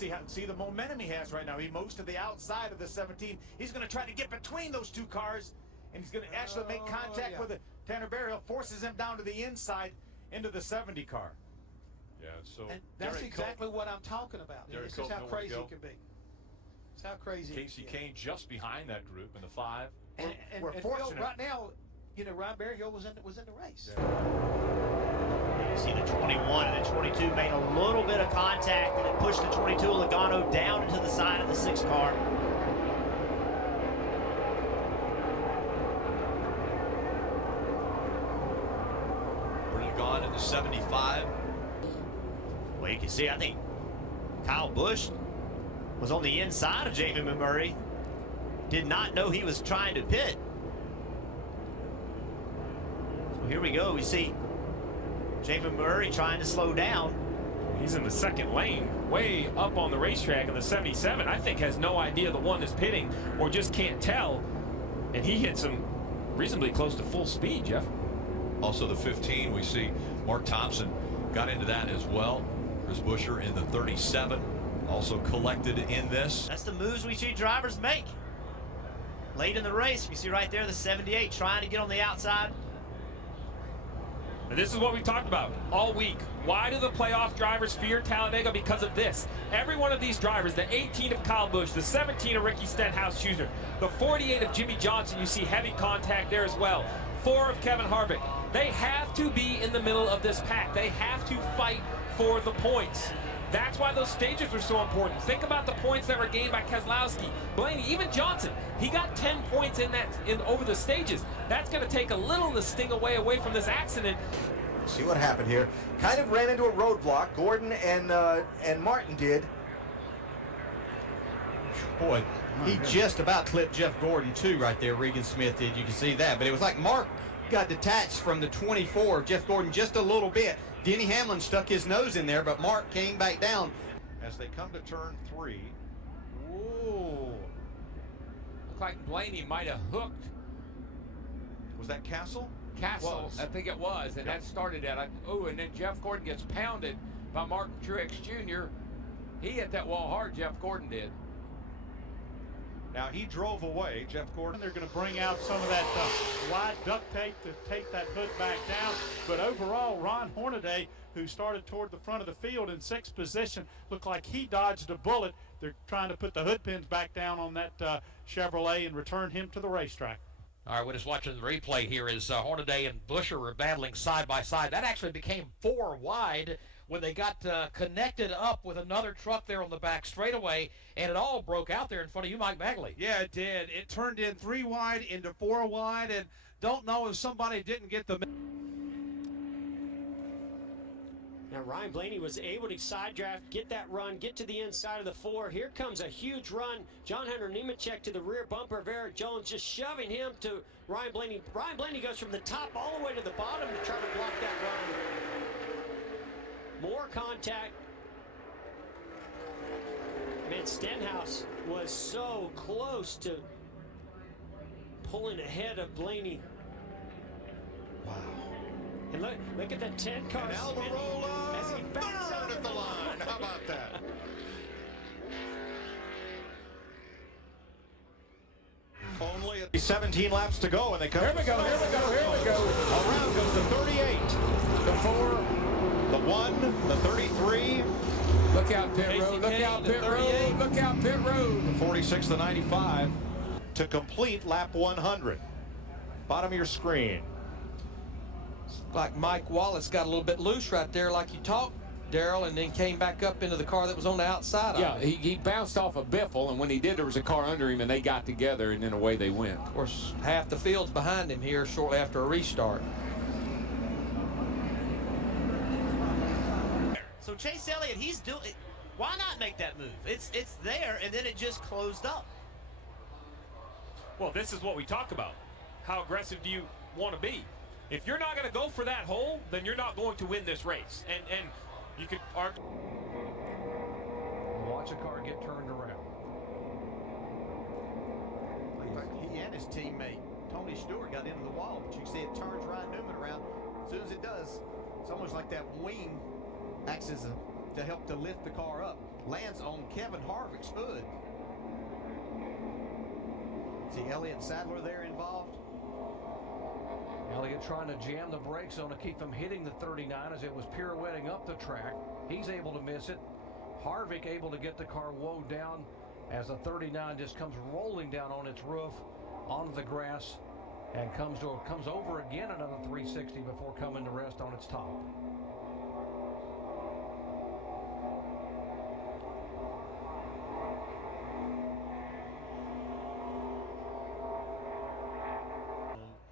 see the momentum he has right now. He moves to the outside of the 17. He's going to try to get between those two cars, and he's going to actually make contact with it. Tanner Berryhill forces him down to the inside into the 70 car. Yeah, so and that's exactly what I'm talking about. This is how crazy it can be. It's how crazy. Casey Kane just behind that group in the 5. And we're fortunate. Phil, right now, you know, Ryan Berryhill was in the race. You see the 21 and the 22 made a little bit of contact, and it pushed the 22 Logano down into the side of the 6 car. Bring it on into 75. Well, you can see, I think Kyle Busch was on the inside of Jamie McMurray. Did not know he was trying to pit. So here we go. We see Jamie McMurray trying to slow down. He's in the second lane, way up on the racetrack, and the 77, I think, has no idea the one is pitting or just can't tell. And he hits him reasonably close to full speed, Jeff. Also the 15, we see Mark Thompson got into that as well. Chris Buescher in the 37, also collected in this. That's the moves we see drivers make. Late in the race, you see right there the 78 trying to get on the outside. And this is what we've talked about all week. Why do the playoff drivers fear Talladega? Because of this. Every one of these drivers, the 18 of Kyle Busch, the 17 of Ricky Stenhouse-Schuster, the 48 of Jimmy Johnson, you see heavy contact there as well. 4 of Kevin Harvick. They have to be in the middle of this pack. They have to fight for the points. That's why those stages are so important. Think about the points that were gained by Keselowski, Blaney, even Johnson. He got 10 points in over the stages. That's going to take a little of the sting away from this accident. See what happened here. Kind of ran into a roadblock. Gordon and Martin did. Boy, he just about clipped Jeff Gordon too right there. Regan Smith did. You can see that. But it was like Mark got detached from the 24 of Jeff Gordon just a little bit. Denny Hamlin stuck his nose in there, but Mark came back down. As they come to turn 3. Ooh. Looked like Blaney might have hooked. Was that Castle? Castle, I think it was, and that started at, and then Jeff Gordon gets pounded by Mark Truex Jr. He hit that wall hard, Jeff Gordon did. Now he drove away, Jeff Gordon. They're going to bring out some of that wide duct tape to take that hood back down. But overall, Ron Hornaday, who started toward the front of the field in 6th position, looked like he dodged a bullet. They're trying to put the hood pins back down on that Chevrolet and return him to the racetrack. All right, we're just watching the replay here as Hornaday and Buescher were battling side by side. That actually became 4 wide when they got connected up with another truck there on the back straightaway, and it all broke out there in front of you, Mike Bagley. Yeah, it did. It turned in 3 wide into 4 wide, and don't know if somebody didn't get the... Now Ryan Blaney was able to side draft, get that run, get to the inside of the 4. Here comes a huge run. John Hunter Nemechek to the rear bumper of Eric Jones, just shoving him to Ryan Blaney. Ryan Blaney goes from the top all the way to the bottom to try to block that run. More contact. Man, Stenhouse was so close to pulling ahead of Blaney. Wow. And look at that 10 car. And Almirola as he backs out at the line. How about that? Only 17 laps to go, and they come. Here we go. Around goes the 38, the 4, the 1, the 33. Look out pit road, look out pit road, look out pit road. The 46, the 95 to complete lap 100. Bottom of your screen. Like Mike Wallace got a little bit loose right there like you talked, Darrell, and then came back up into the car that was on the outside of it. Yeah, he bounced off a biffle, and when he did, there was a car under him, and they got together, and then away they went. Of course, half the field's behind him here shortly after a restart. So Chase Elliott, he's doing it. Why not make that move? It's there, and then it just closed up. Well, this is what we talk about. How aggressive do you want to be? If you're not going to go for that hole, then you're not going to win this race. And you could argue. Watch a car get turned around. He and his teammate Tony Stewart got into the wall, but you can see it turns Ryan Newman around. As soon as it does, it's almost like that wing acts as to help to lift the car up. lands on Kevin Harvick's hood. See Elliott Sadler there involved. Elliott trying to jam the brakes on to keep him hitting the 39 as it was pirouetting up the track. He's able to miss it. Harvick able to get the car woe down as the 39 just comes rolling down on its roof onto the grass and comes over again another 360 before coming to rest on its top.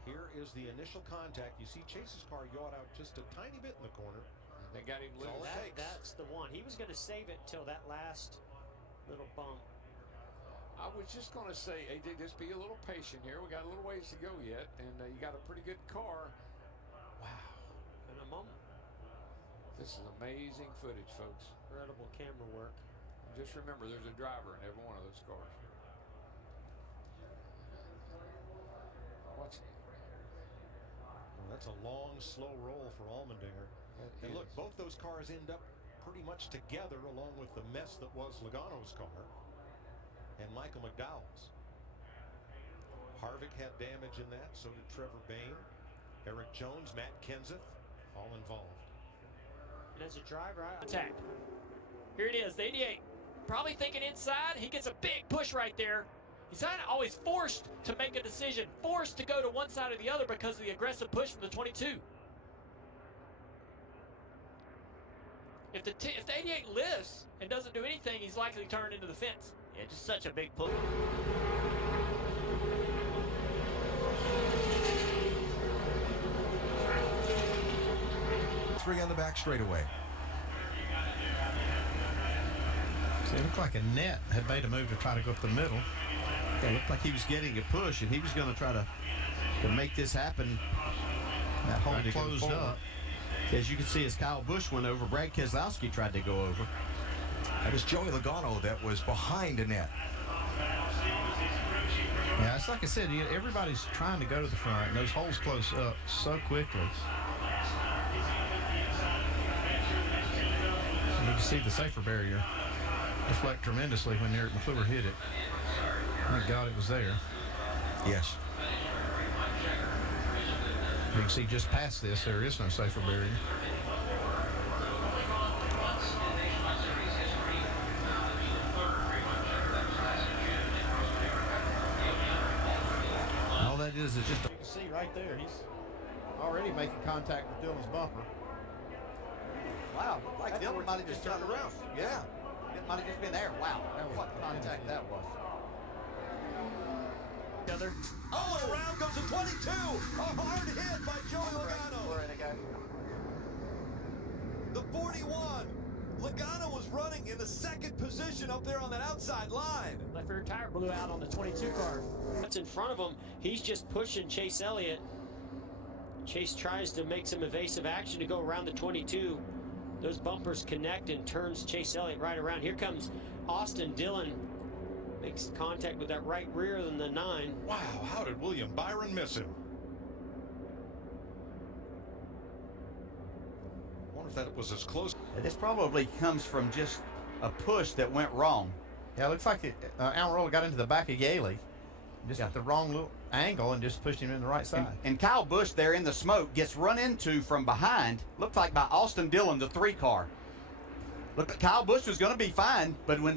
Here is the initial contact. You see Chase's car yawed out just a tiny bit in the corner. They got him loose. That's the one. He was going to save it till that last little bump. I was just going to say, AJ, just be a little patient here. We got a little ways to go yet, and you got a pretty good car. Wow. In a moment. This is amazing footage, folks. Incredible camera work. Just remember, there's a driver in every one of those cars. Watch it. Well, that's a long, slow roll for Allmendinger. And look, both those cars end up pretty much together along with the mess that was Logano's car and Michael McDowell's. Harvick had damage in that, so did Trevor Bayne, Eric Jones, Matt Kenseth, all involved. And as a driver, Attack. Here it is, the 88. Probably thinking inside. He gets a big push right there. He's kind of always forced to make a decision, forced to go to one side or the other because of the aggressive push from the 22. If the 88 lifts and doesn't do anything, he's likely to turn into the fence. Yeah, just such a big push. Three on the back straightaway. See, it looked like a net had made a move to try to go up the middle. It looked like he was getting a push, and he was going to try to make this happen. That hole closed up. As you can see, as Kyle Busch went over, Brad Keselowski tried to go over. That was Joey Logano that was behind Annette. Yeah, it's like I said, everybody's trying to go to the front, and those holes close up so quickly. You can see the safer barrier deflect tremendously when Eric McClure hit it. Thank God it was there. Yes. You can see just past this, there is no safer barrier. All that is just you can see right there, he's already making contact with Dylan's bumper. Wow, looked like Dylan might have just turned around. Yeah. It might have just been there. Wow, what contact that was. Oh, around goes the 22. A hard hit by Joey Logano. The 41. Logano was running in the second position up there on that outside line. Left rear tire blew out on the 22 car. That's in front of him. He's just pushing Chase Elliott. Chase tries to make some evasive action to go around the 22. Those bumpers connect and turns Chase Elliott right around. Here comes Austin Dillon. Makes contact with that right rear than the 9. Wow, how did William Byron miss him? I wonder if that was as close. This probably comes from just a push that went wrong. Yeah, it looks like Almirola got into the back of Yaley, just at the wrong little angle and just pushed him in the right side. And Kyle Busch there in the smoke gets run into from behind, looked like by Austin Dillon, the 3 car. Look, Kyle Busch was going to be fine, but when